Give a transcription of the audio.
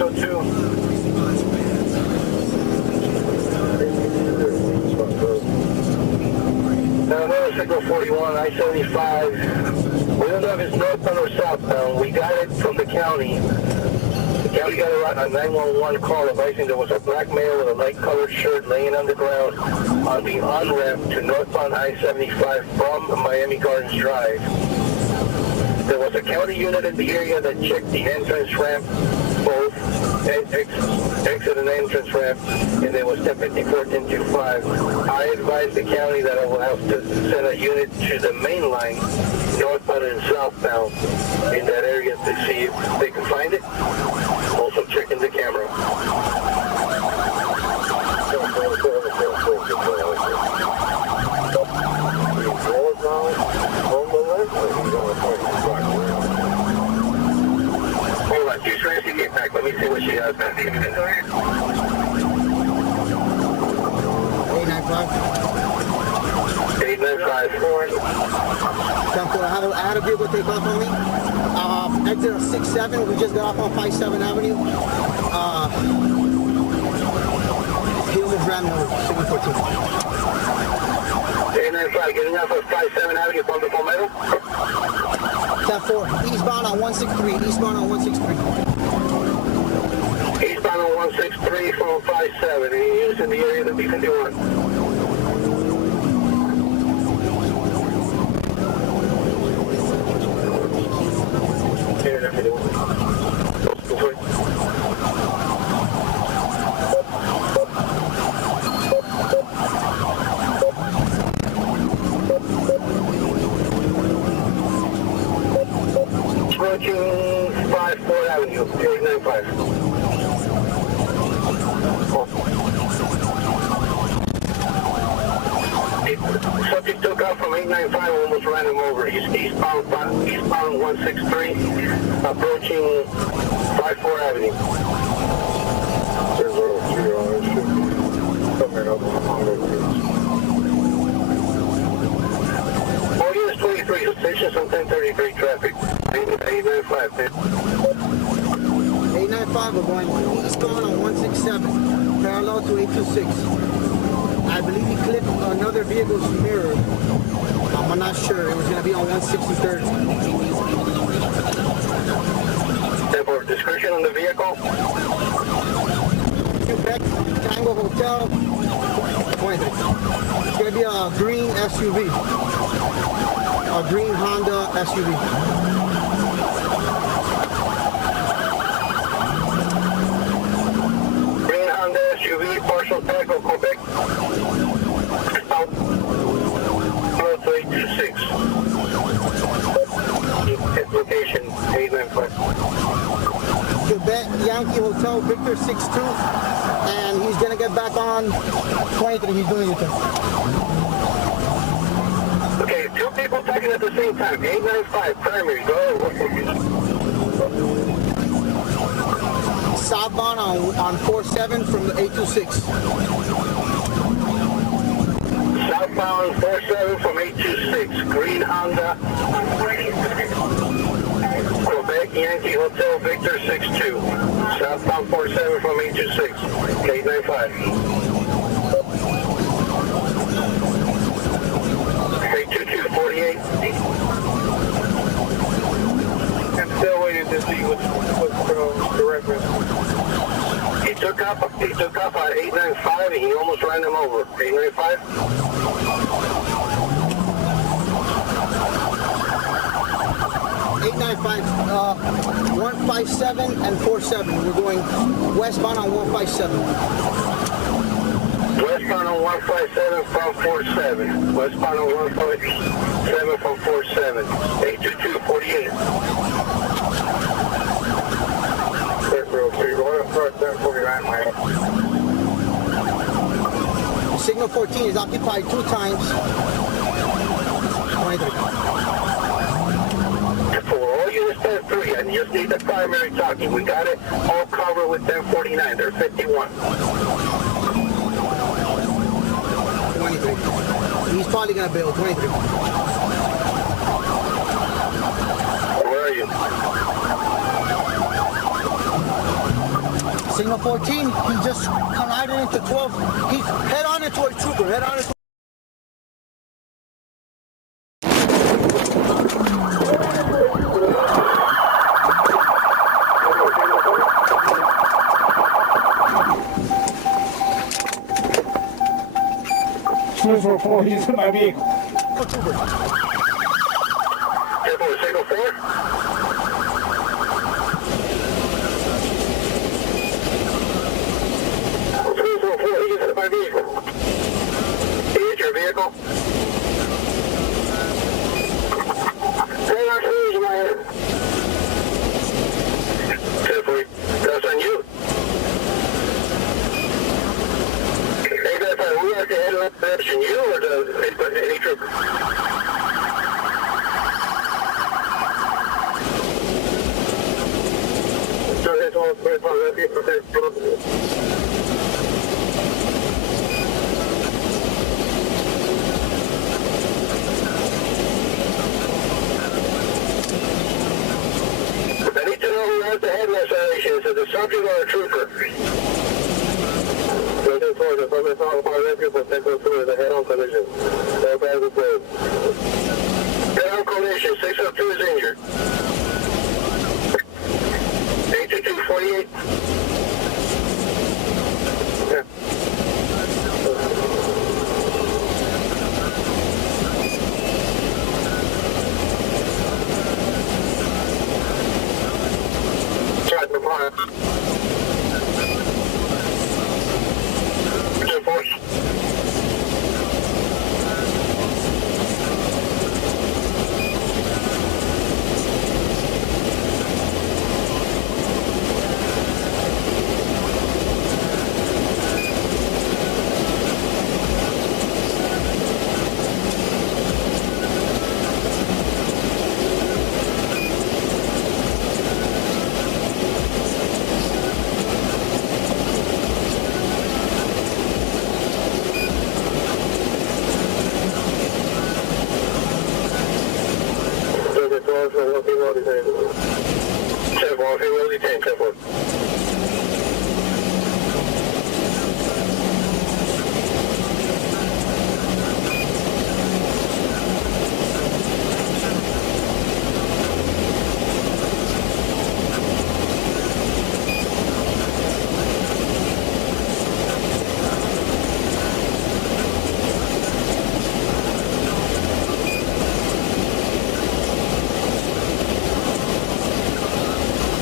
602. No, signal 41, I-75. We don't know if it's northbound or southbound. We got it from the county. The county got a 911 call advising there was a black male with a light-colored shirt laying on the ground on the on-ramp to northbound I-75 from Miami Gardens Drive. There was a county unit in the area that checked the entrance ramp, both exit and entrance ramp, and there was 1054-1025. I advised the county that I will have to send a unit to the main line, northbound and southbound, in that area to see if they can find it. Also checking the camera. Hold on, she's ready to get back. Let me see what she has. 895. 895. I had a vehicle take off on me. Exit 67. We just got off on 57 Avenue. He almost ran me over. 714. 895, getting off of 57 Avenue from the Palmetto. 10-4. Eastbound on 163. Eastbound on 163. Eastbound on 163 from 57. Any use in the area that we can do on? Approaching 54 Avenue, 895. Subject took off from 895, almost ran him over. He's eastbound 163, approaching 54 Avenue. All units 23, stations on 1033 traffic. 895, 895, we're going eastbound on 167, parallel to 826. I believe he clipped another vehicle's mirror. I'm not sure. It was going to be on 163rd. For description on the vehicle? Quebec Tango Hotel 23. It's going to be a green SUV. A green Honda SUV. Green Honda SUV, partial tag of Quebec. South 826. Location 895. Quebec Yankee Hotel Victor 62. And he's going to get back on 23. He's doing it. Okay, two people tagging at the same time. 895, primary, go. Southbound on 47 from the 826. Southbound 47 from 826. Green Honda. Quebec Yankee Hotel Victor 62. Southbound 47 from 826. 895. 82248. I'm still waiting to see what's the reference. He took up at 895 and he almost ran him over. 895? 895, 157 and 47. We're going westbound on 157. Westbound on 157 from 47. Westbound on 157 from 47. 82248. Signal 14 is occupied 2 times. 23. For all units 10-3, I just need the primary talking. We got it all covered with 1049. They're 51. 23. He's probably going to build 23. Where are you? Signal 14, he just collided into 12. He's head on into a trooper, head on into. He's in my vehicle. Signal 4. My vehicle. He hit your vehicle? That's on you. Hey, that's on we have to head up direction you or any trooper? So that's all I need to know who has the headless violation. Is it the subject or a trooper? Head-on collision. Head-on collision. 602 is injured. 82248. Yeah. Check the fire. Check, well, he will detain, 10-4.